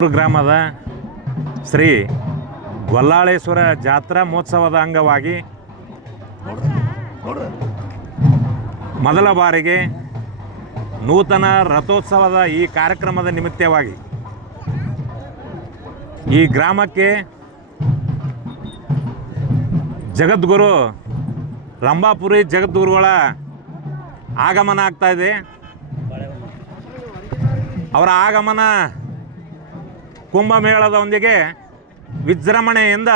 ಗ್ರಾಮದ ಶ್ರೀ ಗೊಲ್ಲಾಳೇಶ್ವರ ಜಾತ್ರಾ ಮಹೋತ್ಸವದ ಅಂಗವಾಗಿ ಮೊದಲ ಬಾರಿಗೆ ನೂತನ ರಥೋತ್ಸವದ ಈ ಕಾರ್ಯಕ್ರಮದ ನಿಮಿತ್ತವಾಗಿ ಈ ಗ್ರಾಮಕ್ಕೆ ಜಗದ್ಗುರು ರಂಭಾಪುರಿ ಜಗದ್ಗುರುಗಳ ಆಗಮನ ಆಗ್ತಾ ಇದೆ. ಅವರ ಆಗಮನ ಕುಂಭಮೇಳದೊಂದಿಗೆ ವಿಜೃಂಭಣೆಯಿಂದ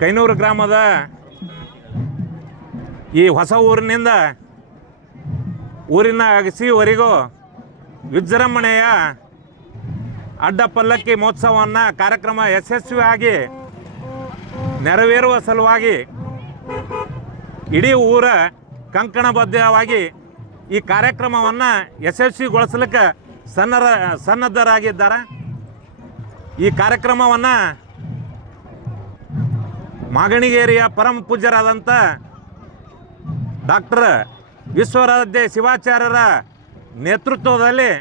ಕೈನೂರು ಗ್ರಾಮದ ಈ ಹೊಸ ಊರಿನಿಂದ ಊರಿನ ಅಗಸಿವರೆಗೂ ವಿಜೃಂಭಣೆಯ ಅಡ್ಡ ಪಲ್ಲಕ್ಕಿ ಮಹೋತ್ಸವವನ್ನು ಕಾರ್ಯಕ್ರಮ ಯಶಸ್ವಿಯಾಗಿ ನೆರವೇರುವ ಸಲುವಾಗಿ ಇಡೀ ಊರ ಕಂಕಣಬದ್ಧವಾಗಿ ಈ ಕಾರ್ಯಕ್ರಮವನ್ನು ಯಶಸ್ವಿಗೊಳಿಸಲಿಕ್ಕೆ ಸನ್ನರ, ಸನ್ನದ್ಧರಾಗಿದ್ದಾರೆ. ಈ ಕಾರ್ಯಕ್ರಮವನ್ನು ಮಾಗಣಿಗೇರಿಯ ಪರಮ ಪೂಜ್ಯರಾದಂಥ ಡಾಕ್ಟರ್ ವಿಶ್ವರಾಧ್ಯ ಶಿವಾಚಾರ್ಯರ ನೇತೃತ್ವದಲ್ಲಿ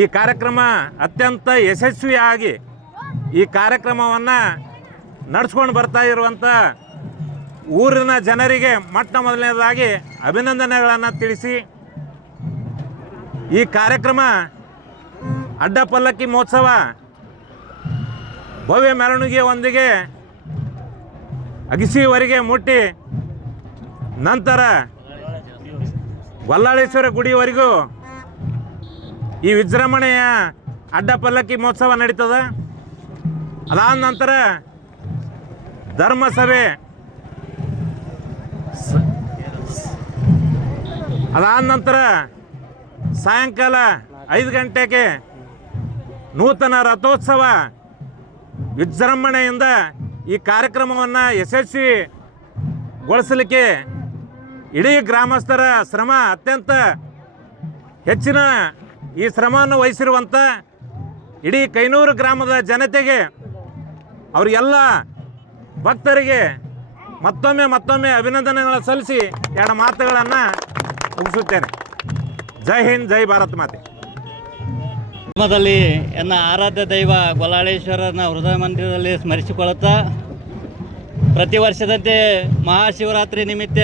ಈ ಕಾರ್ಯಕ್ರಮ ಅತ್ಯಂತ ಯಶಸ್ವಿಯಾಗಿ ಈ ಕಾರ್ಯಕ್ರಮವನ್ನು ನಡೆಸ್ಕೊಂಡು ಬರ್ತಾ ಇರುವಂಥ ಊರಿನ ಜನರಿಗೆ ಮೊಟ್ಟ ಮೊದಲನೇದಾಗಿ ಅಭಿನಂದನೆಗಳನ್ನು ತಿಳಿಸಿ ಈ ಕಾರ್ಯಕ್ರಮ ಅಡ್ಡ ಪಲ್ಲಕ್ಕಿ ಮಹೋತ್ಸವ ಭವ್ಯ ಮೆರವಣಿಗೆಯೊಂದಿಗೆ ಅಗಸಿವರೆಗೆ ಮುಟ್ಟಿ ನಂತರ ಬಲ್ಲಾಳೇಶ್ವರ ಗುಡಿವರೆಗೂ ಈ ವಿಜೃಂಭಣೆಯ ಅಡ್ಡ ಪಲ್ಲಕ್ಕಿ ಮಹೋತ್ಸವ ನಡೀತದೆ. ಅದಾದ ನಂತರ ಧರ್ಮಸಭೆ ಅದಾದ ನಂತರ ಸಾಯಂಕಾಲ ಐದು ಗಂಟೆಗೆ ನೂತನ ರಥೋತ್ಸವ. ವಿಜೃಂಭಣೆಯಿಂದ ಈ ಕಾರ್ಯಕ್ರಮವನ್ನು ಯಶಸ್ವಿಗೊಳಿಸಲಿಕ್ಕೆ ಇಡೀ ಗ್ರಾಮಸ್ಥರ ಶ್ರಮ ಅತ್ಯಂತ ಹೆಚ್ಚಿನ ಈ ಶ್ರಮವನ್ನು ವಹಿಸಿರುವಂಥ ಇಡೀ ಕೈನೂರು ಗ್ರಾಮದ ಜನತೆಗೆ ಅವರಿಗೆಲ್ಲ ಭಕ್ತರಿಗೆ ಮತ್ತೊಮ್ಮೆ ಮತ್ತೊಮ್ಮೆ ಅಭಿನಂದನೆಗಳನ್ನು ಸಲ್ಲಿಸಿ ಎರಡು ಮಾತುಗಳನ್ನು ಮುಗಿಸುತ್ತೇನೆ. ಜೈ ಹಿಂದ್, ಜೈ ಭಾರತ್ ಮಾತೆ. ಧರ್ಮದಲ್ಲಿ ಎನ್ನ ಆರಾಧ್ಯ ದೈವ ಗೊಲಾಳೇಶ್ವರನ ಹೃದಯ ಮಂದಿರದಲ್ಲಿ ಸ್ಮರಿಸಿಕೊಳ್ಳುತ್ತಾ, ಪ್ರತಿ ವರ್ಷದಂತೆ ಮಹಾಶಿವರಾತ್ರಿ ನಿಮಿತ್ತ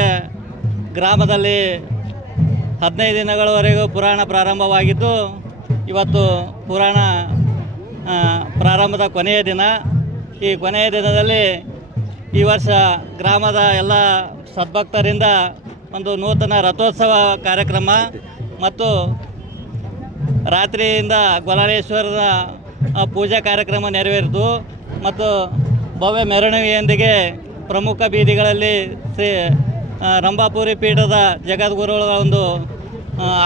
ಗ್ರಾಮದಲ್ಲಿ ಹದಿನೈದು ದಿನಗಳವರೆಗೂ ಪುರಾಣ ಪ್ರಾರಂಭವಾಗಿದ್ದು, ಇವತ್ತು ಪುರಾಣ ಪ್ರಾರಂಭದ ಕೊನೆಯ ದಿನ. ಈ ಕೊನೆಯ ದಿನದಲ್ಲಿ ಈ ವರ್ಷ ಗ್ರಾಮದ ಎಲ್ಲ ಸದ್ಭಕ್ತರಿಂದ ಒಂದು ನೂತನ ರಥೋತ್ಸವ ಕಾರ್ಯಕ್ರಮ ಮತ್ತು ರಾತ್ರಿಯಿಂದ ಗೊಲಾಲೇಶ್ವರದ ಪೂಜಾ ಕಾರ್ಯಕ್ರಮ ನೆರವೇರಿತು ಮತ್ತು ಭವ್ಯ ಮೆರವಣಿಗೆಯೊಂದಿಗೆ ಪ್ರಮುಖ ಬೀದಿಗಳಲ್ಲಿ ಶ್ರೀ ರಂಭಾಪುರಿ ಪೀಠದ ಜಗದ್ಗುರುಗಳ ಒಂದು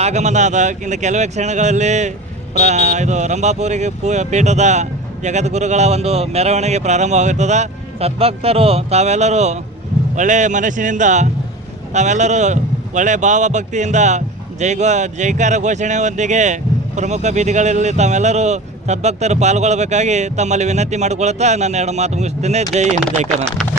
ಆಗಮನ ಅದ ಇನ್ನು ಕೆಲವೇ ಕ್ಷಣಗಳಲ್ಲಿ ಪ್ರ, ಇದು ರಂಭಾಪುರಿ ಪೂ, ಪೀಠದ ಜಗದ್ಗುರುಗಳ ಒಂದು ಮೆರವಣಿಗೆ ಪ್ರಾರಂಭವಾಗುತ್ತದೆ. ಸದ್ಭಕ್ತರು ತಾವೆಲ್ಲರೂ ಒಳ್ಳೆಯ ಮನಸ್ಸಿನಿಂದ, ತಾವೆಲ್ಲರೂ ಒಳ್ಳೆಯ ಭಾವ ಭಕ್ತಿಯಿಂದ ಜೈ ಗೋ ಜೈಕಾರ ಘೋಷಣೆಯೊಂದಿಗೆ ಪ್ರಮುಖ ಬೀದಿಗಳಲ್ಲಿ ತಾವೆಲ್ಲರೂ ಸದ್ಭಕ್ತರು ಪಾಲ್ಗೊಳ್ಳಬೇಕಾಗಿ ತಮ್ಮಲ್ಲಿ ವಿನಂತಿ ಮಾಡಿಕೊಳ್ಳುತ್ತಾ ನಾನು ಎರಡು ಮಾತು ಮುಗಿಸ್ತೇನೆ ಜೈ ಹಿಂದ್, ಜೈ ಕರ್ನಾಟಕ.